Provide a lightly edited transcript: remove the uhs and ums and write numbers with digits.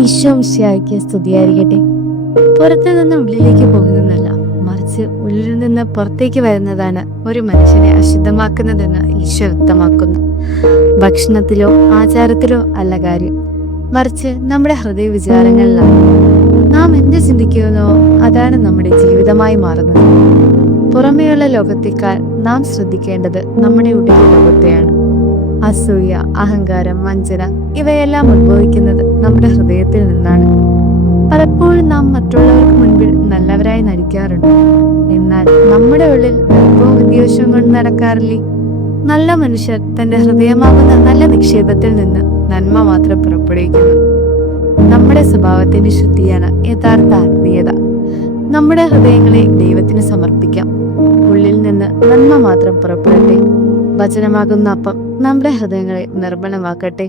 ഈശോ മിശിഹായ്ക്ക് സ്തുതിയായിരിക്കട്ടെ. പുറത്തു നിന്ന് ഉള്ളിലേക്ക് പോകുന്നതല്ല, മറിച്ച് ഉള്ളിൽ നിന്ന് പുറത്തേക്ക് വരുന്നതാണ് ഒരു മനുഷ്യനെ അശുദ്ധമാക്കുന്നതെന്ന് ഈശോ വ്യക്തമാക്കുന്നു. ഭക്ഷണത്തിലോ ആചാരത്തിലോ അല്ല കാര്യം, മറിച്ച് നമ്മുടെ ഹൃദയ വിചാരങ്ങളിലാണ്. നാം എന്ത് ചിന്തിക്കുന്നോ അതാണ് നമ്മുടെ ജീവിതമായി മാറുന്നത്. പുറമേയുള്ള ലോകത്തേക്കാൾ നാം ശ്രദ്ധിക്കേണ്ടത് നമ്മുടെ ഉള്ളിലെ ലോകത്തെയാണ്. അസൂയ, അഹങ്കാരം, വഞ്ചന ഇവയെല്ലാം ഉത്ഭവിക്കുന്നത് നമ്മുടെ ഹൃദയത്തിൽ നിന്നാണ്. പലപ്പോഴും നാം മറ്റുള്ളവർക്ക് മുൻപിൽ നല്ലവരായി നടിക്കാറുണ്ട്, എന്നാൽ നമ്മുടെ ഉള്ളിൽ വെറുപ്പവും വിദ്വേഷവും കൊണ്ട് നടക്കാറില്ലേ? നല്ല മനുഷ്യർ തന്റെ ഹൃദയമാകുന്ന നല്ല നിക്ഷേപത്തിൽ നിന്ന് നന്മ മാത്രം പുറപ്പെടുവിക്കുന്നു. നമ്മുടെ സ്വഭാവത്തിന്റെ ശുദ്ധിയാണ് യഥാർത്ഥ ആത്മീയത. നമ്മുടെ ഹൃദയങ്ങളെ ദൈവത്തിന് സമർപ്പിക്കാം. ഉള്ളിൽ നിന്ന് നന്മ മാത്രം പുറപ്പെടട്ടെ. വചനമാകുന്ന അപ്പം നമ്മുടെ ഹൃദയങ്ങളെ നിർമ്മലമാക്കട്ടെ.